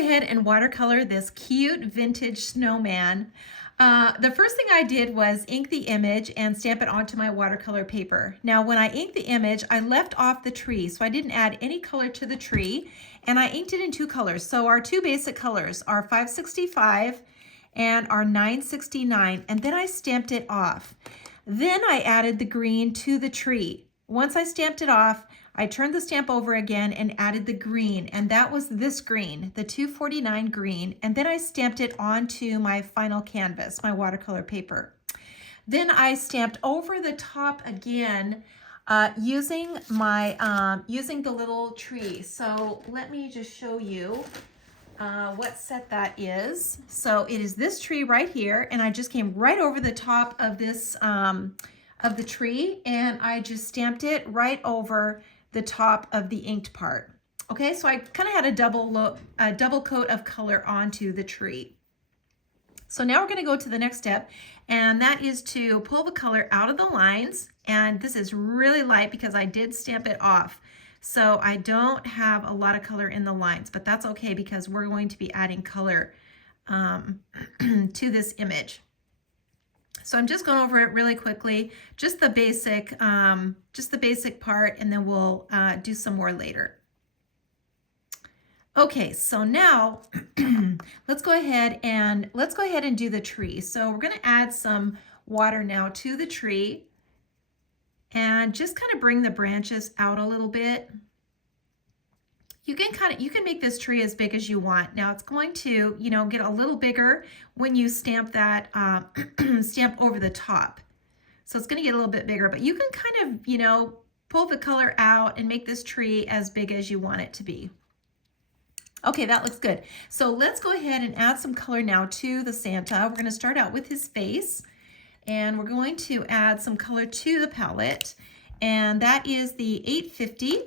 ahead and watercolor this cute vintage snowman. The first thing I did was ink the image and stamp it onto my watercolor paper. Now, when I inked the image, I left off the tree, so I didn't add any color to the tree, and I inked it in two colors. So our two basic colors are 565 and our 969, and then I stamped it off. Then I added the green to the tree. Once I stamped it off, I turned the stamp over again and added the green, and that was this green, the 249 green, and then I stamped it onto my final canvas, my watercolor paper. Then I stamped over the top again using the little tree. So let me just show you what set that is. So it is this tree right here, and I just came right over the top of this of the tree, and I just stamped it right over the top of the inked part. Okay, so I kind of had a double coat of color onto the tree. So now we're going to go to the next step, and that is to pull the color out of the lines. And this is really light because I did stamp it off. So I don't have a lot of color in the lines, but that's okay because we're going to be adding color to this image. So I'm just going over it really quickly, just the basic part, and then we'll do some more later. Okay, so now let's go ahead and do the tree. So we're going to add some water now to the tree, and just kind of bring the branches out a little bit. You can make this tree as big as you want. Now it's going to, get a little bigger when you stamp that stamp over the top. So it's going to get a little bit bigger, but you can kind of, pull the color out and make this tree as big as you want it to be. Okay, that looks good. So let's go ahead and add some color now to the Santa. We're going to start out with his face, and we're going to add some color to the palette, and that is the 850.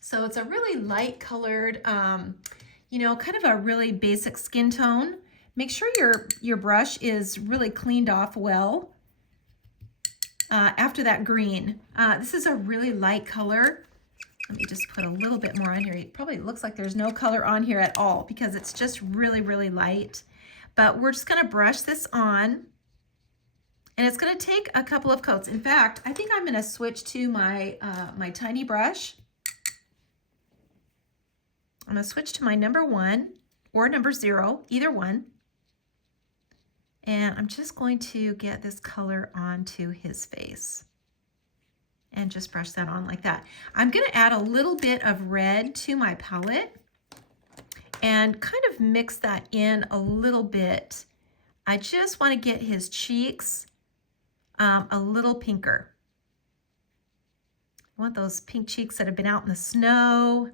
So it's a really light colored, kind of a really basic skin tone. Make sure your brush is really cleaned off well after that green. This is a really light color. Let me just put a little bit more on here. It probably looks like there's no color on here at all because it's just really, really light. But we're just gonna brush this on, and it's gonna take a couple of coats. In fact, I think I'm gonna switch to my, my tiny brush. I'm going to switch to my number 1 or number 0, either one. And I'm just going to get this color onto his face and just brush that on like that. I'm going to add a little bit of red to my palette and kind of mix that in a little bit. I just want to get his cheeks a little pinker. I want those pink cheeks that have been out in the snow.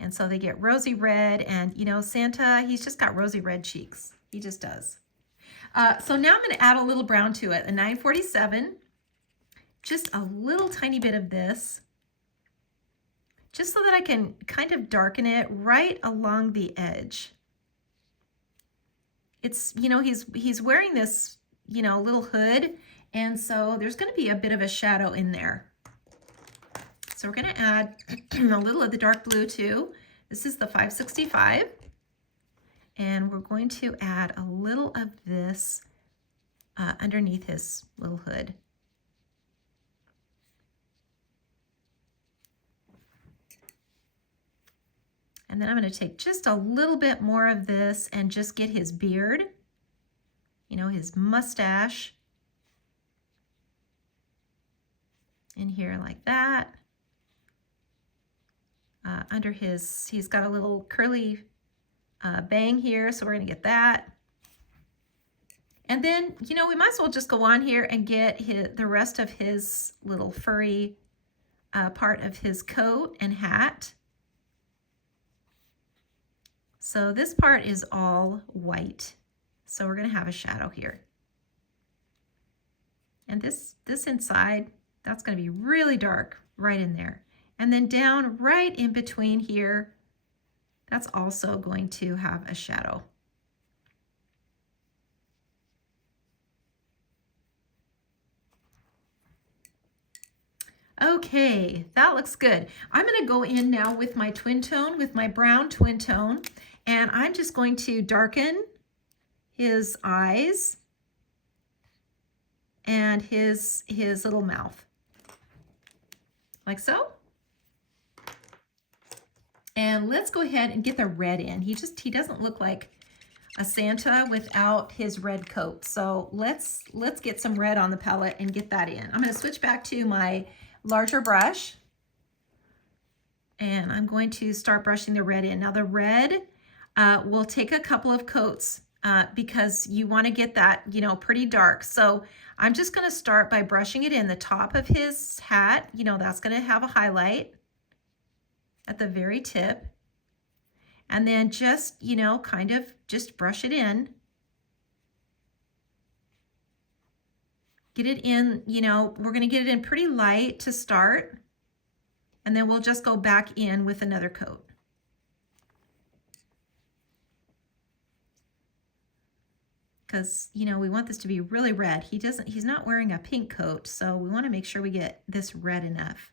And so they get rosy red, and Santa, he's just got rosy red cheeks. He just does. So now I'm going to add a little brown to it, a 947, just a little tiny bit of this, just so that I can kind of darken it right along the edge. It's, he's wearing this, little hood, and so there's going to be a bit of a shadow in there. So we're going to add a little of the dark blue too. This is the 565. And we're going to add a little of this underneath his little hood. And then I'm going to take just a little bit more of this and just get his beard, his mustache in here like that. Under he's got a little curly bang here, so we're going to get that. And then, we might as well just go on here and get the rest of his little furry part of his coat and hat. So this part is all white, so we're going to have a shadow here. And this inside, that's going to be really dark right in there. And then down right in between here, that's also going to have a shadow. Okay, that looks good. I'm going to go in now with my twin tone, with my brown twin tone, and I'm just going to darken his eyes and his little mouth, like so. And let's go ahead and get the red in. He doesn't look like a Santa without his red coat. So let's get some red on the palette and get that in. I'm going to switch back to my larger brush, and I'm going to start brushing the red in. Now the red will take a couple of coats because you want to get that, you know, pretty dark. So I'm just going to start by brushing it in the top of his hat. You know, that's going to have a highlight at the very tip. And then just, you know, kind of just brush it in. Get it in, you know, we're going to get it in pretty light to start. And then we'll just go back in with another coat. Because, you know, we want this to be really red. He's not wearing a pink coat, so we want to make sure we get this red enough.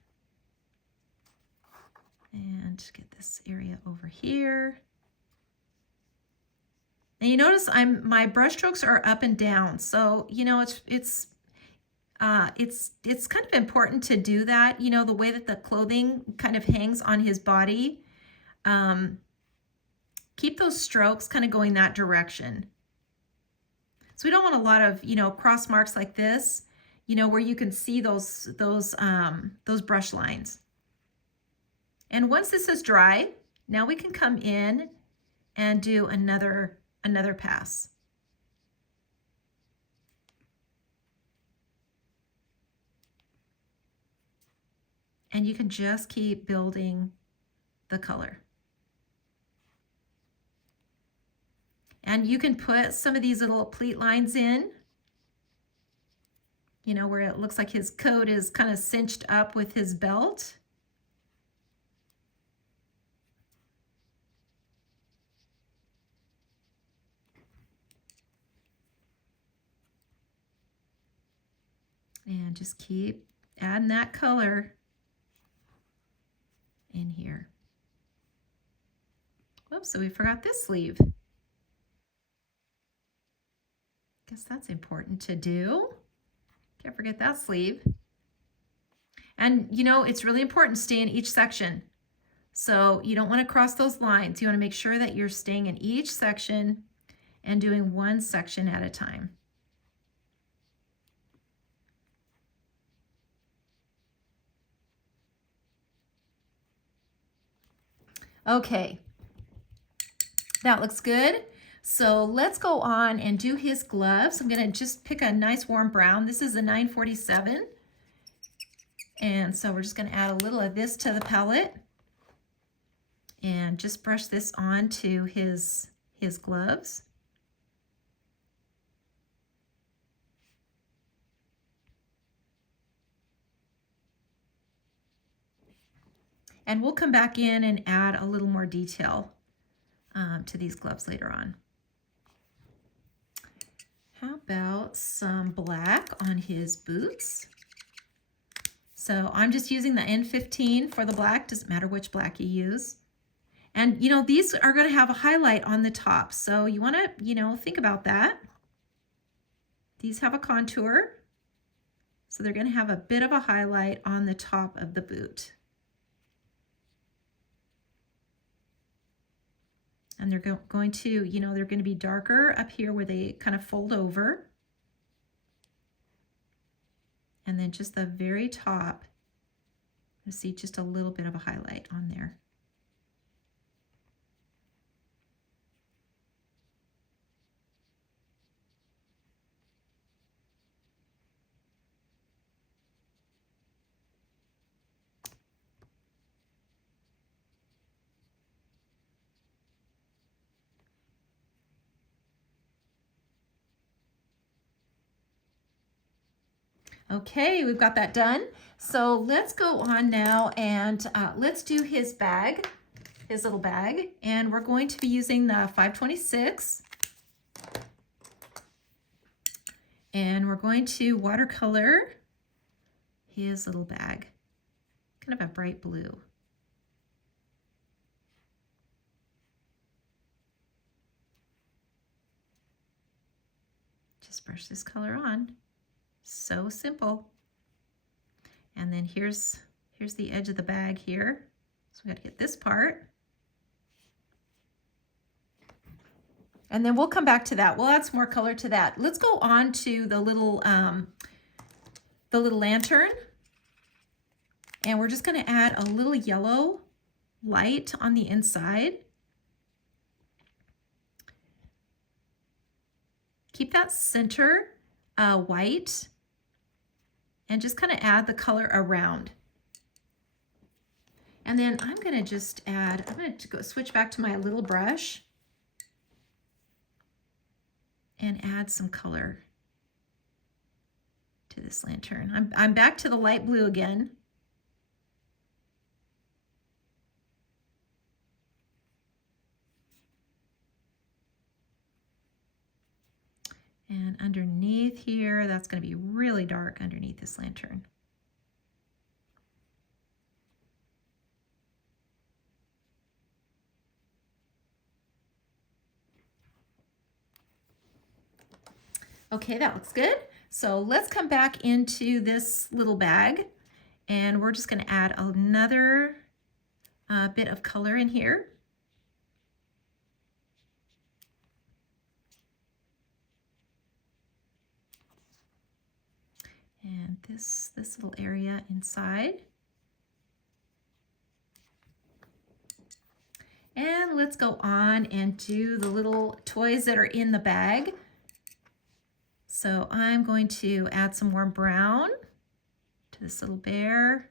And just get this area over here. And you notice my brush strokes are up and down. So, you know, it's kind of important to do that. You know, the way that the clothing kind of hangs on his body. Keep those strokes kind of going that direction. So we don't want a lot of, you know, cross marks like this, you know, where you can see those brush lines. And once this is dry, now we can come in and do another pass. And you can just keep building the color. And you can put some of these little pleat lines in, you know, where it looks like his coat is kind of cinched up with his belt. And just keep adding that color in here. Whoops, so we forgot this sleeve. Guess that's important to do. Can't forget that sleeve. And you know, it's really important to stay in each section. So you don't want to cross those lines. You want to make sure that you're staying in each section and doing one section at a time. Okay, that looks good. So let's go on and do his gloves. I'm going to just pick a nice warm brown. This is a 947. And so we're just going to add a little of this to the palette and just brush this on to his gloves. And we'll come back in and add a little more detail to these gloves later on. How about some black on his boots? So I'm just using the N15 for the black. Doesn't matter which black you use. And you know, these are going to have a highlight on the top. So you want to, you know, think about that. These have a contour. So they're going to have a bit of a highlight on the top of the boot. And they're going to, you know, they're going to be darker up here where they kind of fold over. And then just the very top, you see just a little bit of a highlight on there. Okay, we've got that done. So let's go on now and let's do his bag, his little bag. And we're going to be using the 526. And we're going to watercolor his little bag. kind of a bright blue. Just brush this color on. So simple. And then here's the edge of the bag here. So we got to get this part. And then we'll come back to that. We'll add some more color to that. Let's go on to the little lantern. And we're just going to add a little yellow light on the inside. Keep that center white and just kind of add the color around. And then I'm going to just add, I'm going to go switch back to my little brush and add some color to this lantern. I'm back to the light blue again. And underneath here, that's going to be really dark underneath this lantern. Okay, that looks good. So let's come back into this little bag and we're just going to add another bit of color in here. And this little area inside. And let's go on and do the little toys that are in the bag. So I'm going to add some more brown to this little bear.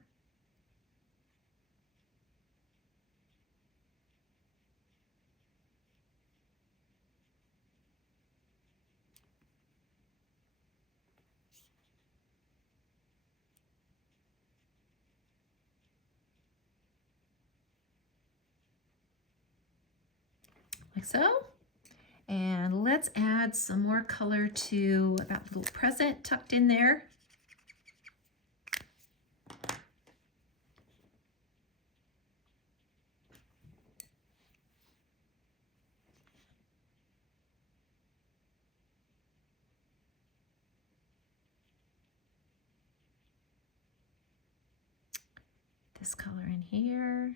Like so. And let's add some more color to that little present tucked in there. This color in here.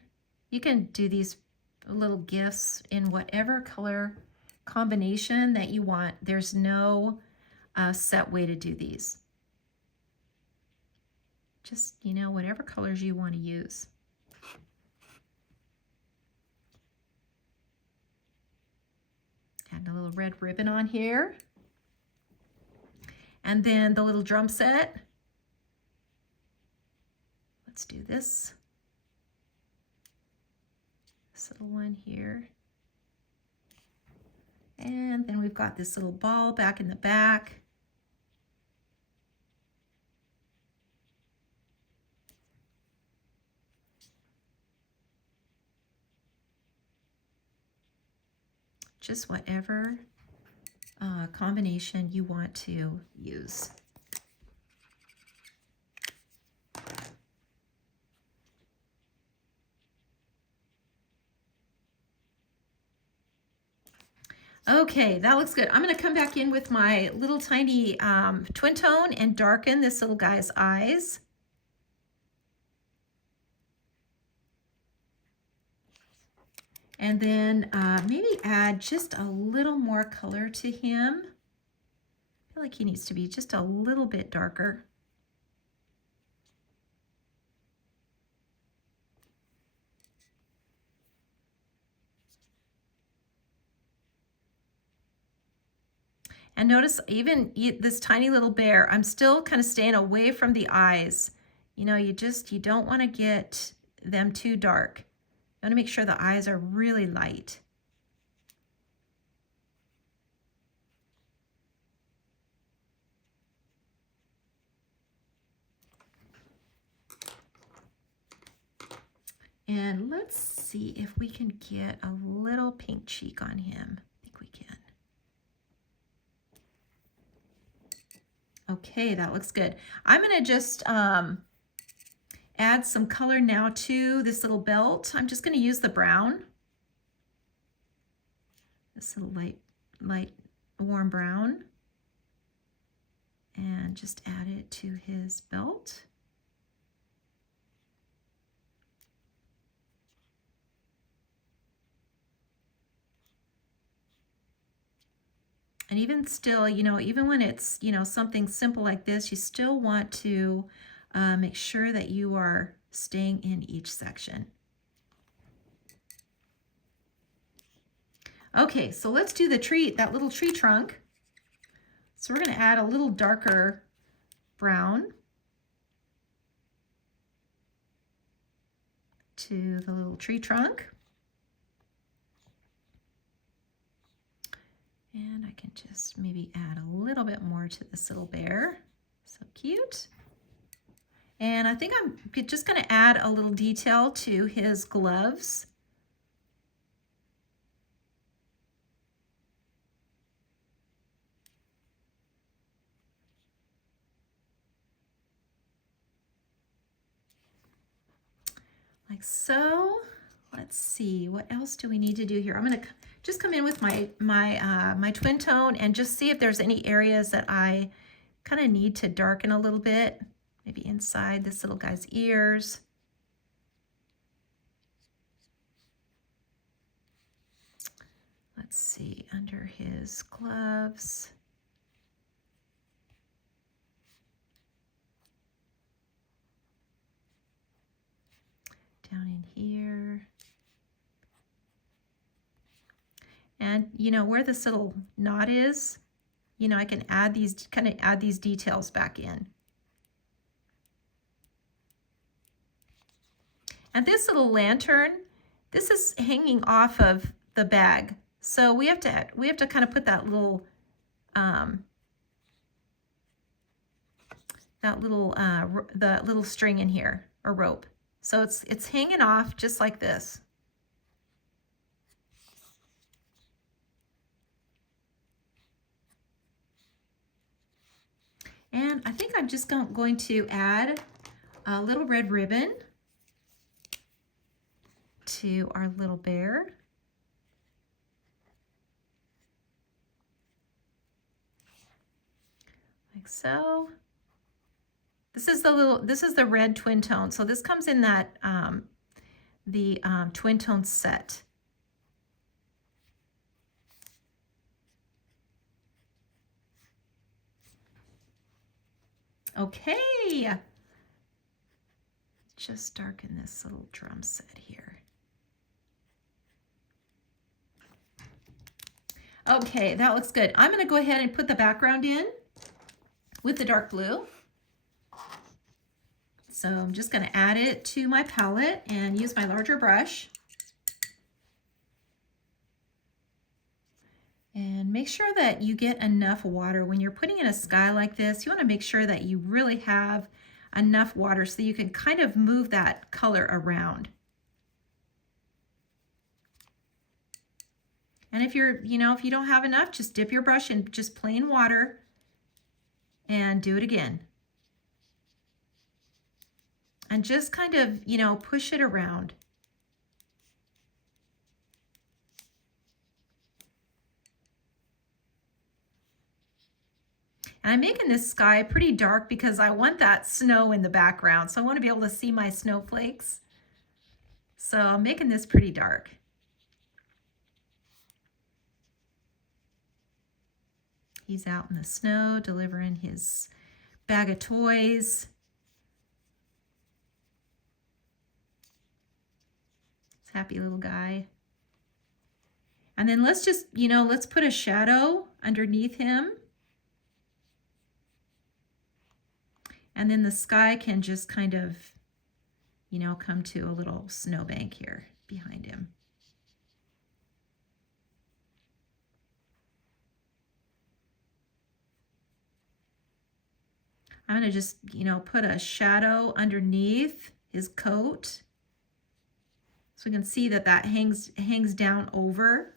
You can do these little gifts in whatever color combination that you want. There's no set way to do these. Just, you know, whatever colors you want to use. Add a little red ribbon on here. And then the little drum set. Let's do this. This little one here. And then we've got this little ball back in the back. Just whatever combination you want to use. Okay, that looks good. I'm going to come back in with my little tiny twin tone and darken this little guy's eyes. And then maybe add just a little more color to him. I feel like he needs to be just a little bit darker. And notice even this tiny little bear, I'm still kind of staying away from the eyes. You know, you don't want to get them too dark. You want to make sure the eyes are really light. And let's see if we can get a little pink cheek on him. I think we can. Okay, that looks good. I'm going to just add some color now to this little belt. I'm just going to use the brown. This little light warm brown. And just add it to his belt. And even still, you know, even when it's, you know, something simple like this, you still want to make sure that you are staying in each section. Okay, so let's do the tree, that little tree trunk. So we're going to add a little darker brown to the little tree trunk. And I can just maybe add a little bit more to this little bear. So cute. And I think I'm just going to add a little detail to his gloves. Like so. Let's see, what else do we need to do here? I'm going to just come in with my twin tone and just see if there's any areas that I kind of need to darken a little bit. Maybe inside this little guy's ears. Let's see, under his gloves. Down in here. And you know where this little knot is, you know, I can add these, kind of add these details back in. And this little lantern, this is hanging off of the bag. So we have to kind of put that little the little string in here, or rope. So it's hanging off just like this. And I think I'm just going to add a little red ribbon to our little bear. Like so. This is the red twin tone. So this comes in that the twin tone set. Okay. Just darken this little drum set here. Okay, that looks good. I'm going to go ahead and put the background in with the dark blue. So I'm just going to add it to my palette and use my larger brush. And make sure that you get enough water. When you're putting in a sky like this, you want to make sure that you really have enough water so you can kind of move that color around. And if you're, if you don't have enough, just dip your brush in just plain water and do it again. And just kind of, push it around. And I'm making this sky pretty dark because I want that snow in the background. So I want to be able to see my snowflakes. So I'm making this pretty dark. He's out in the snow delivering his bag of toys. This happy little guy. And then let's just, let's put a shadow underneath him. And then the sky can just kind of, come to a little snowbank here behind him. I'm going to just, put a shadow underneath his coat. So we can see that hangs down over.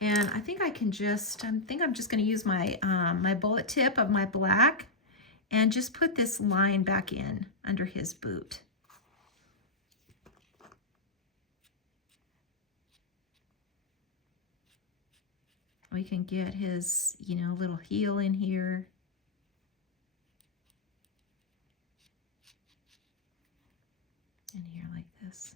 And I think I'm just going to use my, my bullet tip of my black and just put this line back in under his boot. We can get his, you know, little heel in here. In here like this.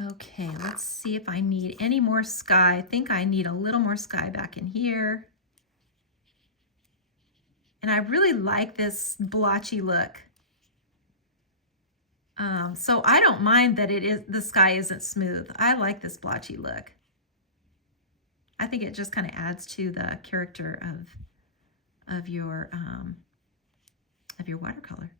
Okay, let's see if I need any more sky. I think I need a little more sky back in here. And I really like this blotchy look. So I don't mind that the sky isn't smooth. I like this blotchy look. I think it just kind of adds to the character of your watercolor.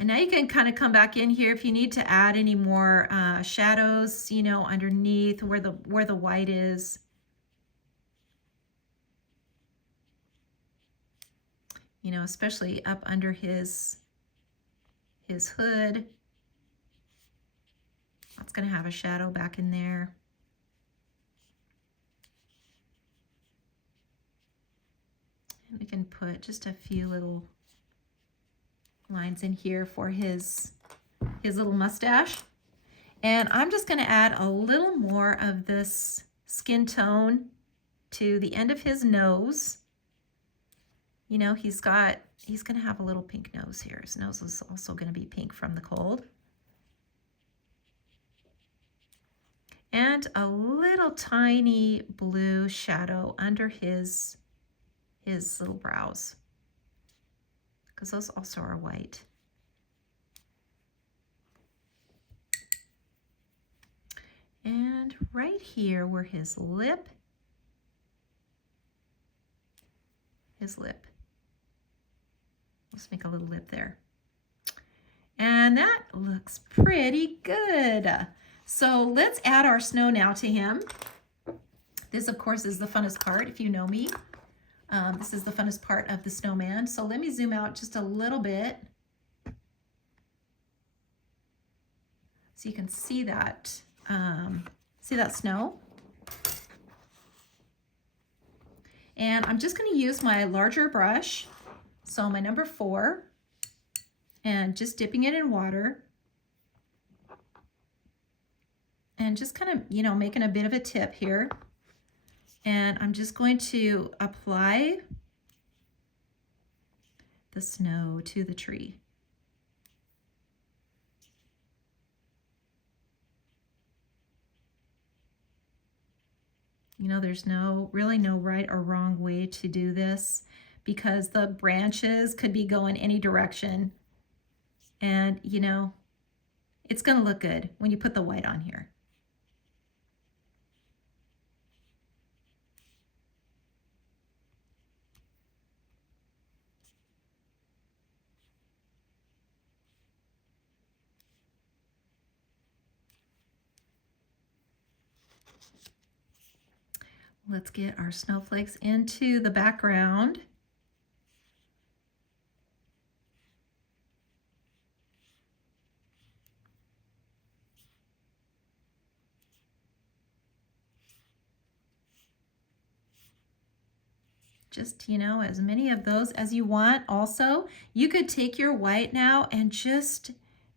And now you can kind of come back in here if you need to add any more shadows, you know, underneath where the white is. You know, especially up under his hood. That's going to have a shadow back in there. And we can put just a few little lines in here for his little mustache. And I'm just going to add a little more of this skin tone to the end of his nose. You know, he's going to have a little pink nose here. His nose is also going to be pink from the cold. And a little tiny blue shadow under his little brows, because those also are white. And right here where his lip, let's make a little lip there. And that looks pretty good. So let's add our snow now to him. This, of course, is the funnest part, if you know me. This is the funnest part of the snowman. So let me zoom out just a little bit so you can see that snow. And I'm just going to use my larger brush, so my number 4, and just dipping it in water. And just kind of, you know, making a bit of a tip here. And I'm just going to apply the snow to the tree. You know, there's really no right or wrong way to do this, because the branches could be going any direction. And, you know, it's going to look good when you put the white on here. Let's get our snowflakes into the background. Just, you know, as many of those as you want. Also, you could take your white now and just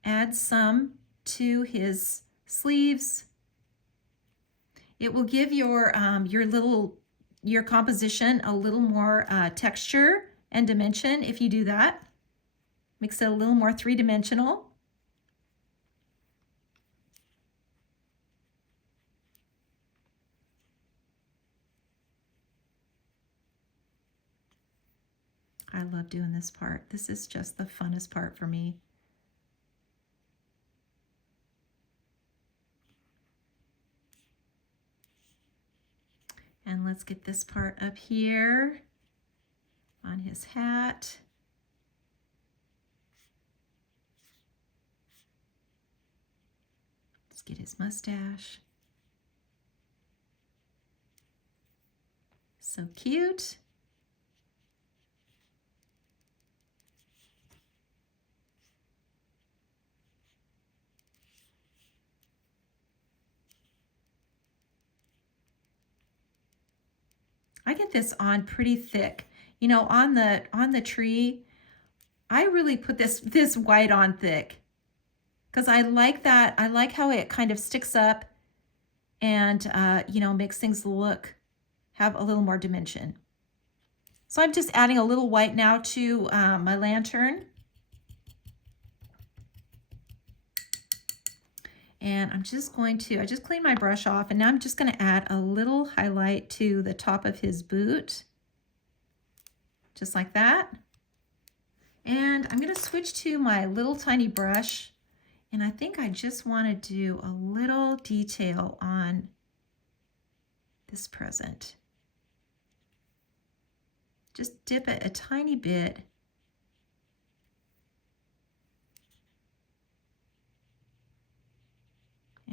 add some to his sleeves. It will give your composition a little more texture and dimension if you do that. Makes it a little more three-dimensional. I love doing this part. This is just the funnest part for me. And let's get this part up here on his hat. Let's get his mustache. So cute. I get this on pretty thick. You know, on the tree, I really put this white on thick because I like that. I like how it kind of sticks up and you know, makes things have a little more dimension. So I'm just adding a little white now to my lantern. And I'm just going to, I just cleaned my brush off, and now I'm just going to add a little highlight to the top of his boot. Just like that. And I'm going to switch to my little tiny brush. And I think I just want to do a little detail on this present. Just dip it a tiny bit.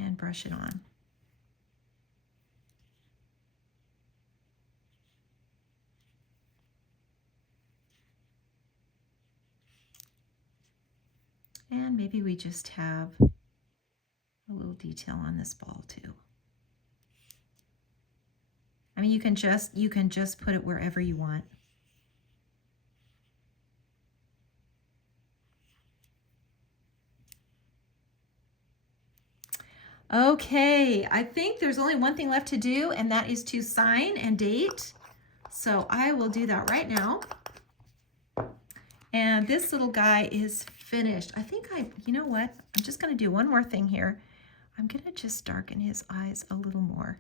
And brush it on. And maybe we just have a little detail on this ball too. I mean, you can just put it wherever you want. Okay, I think there's only one thing left to do, and that is to sign and date. So I will do that right now. And this little guy is finished. I think you know what? I'm just going to do one more thing here. I'm going to just darken his eyes a little more.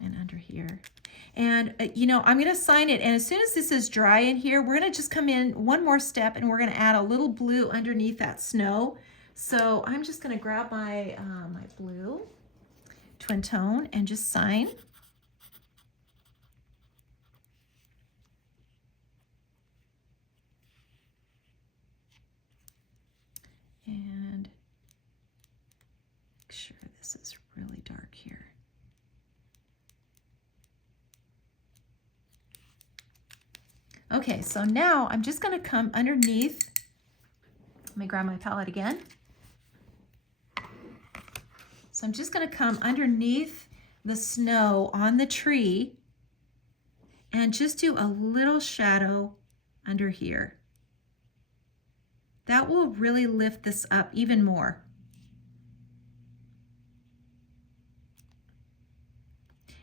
And under here. And you know, I'm going to sign it, and as soon as this is dry in here, we're going to just come in one more step, and we're going to add a little blue underneath that snow. So I'm just going to grab my my blue twin tone and just sign. And make sure this is really dark here. Okay, so now I'm just going to come underneath. Let me grab my palette again. So I'm just going to come underneath the snow on the tree and just do a little shadow under here. That will really lift this up even more.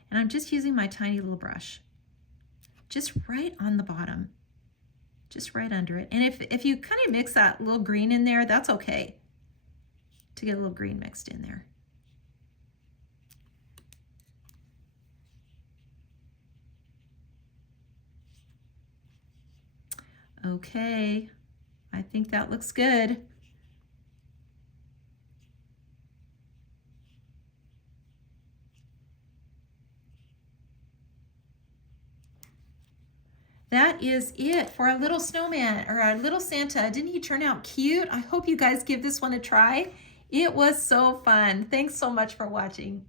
And I'm just using my tiny little brush. Just right on the bottom, just right under it. And if you kind of mix that little green in there, that's okay to get a little green mixed in there. Okay, I think that looks good. That is it for our little snowman, or our little Santa. Didn't he turn out cute? I hope you guys give this one a try. It was so fun. Thanks so much for watching.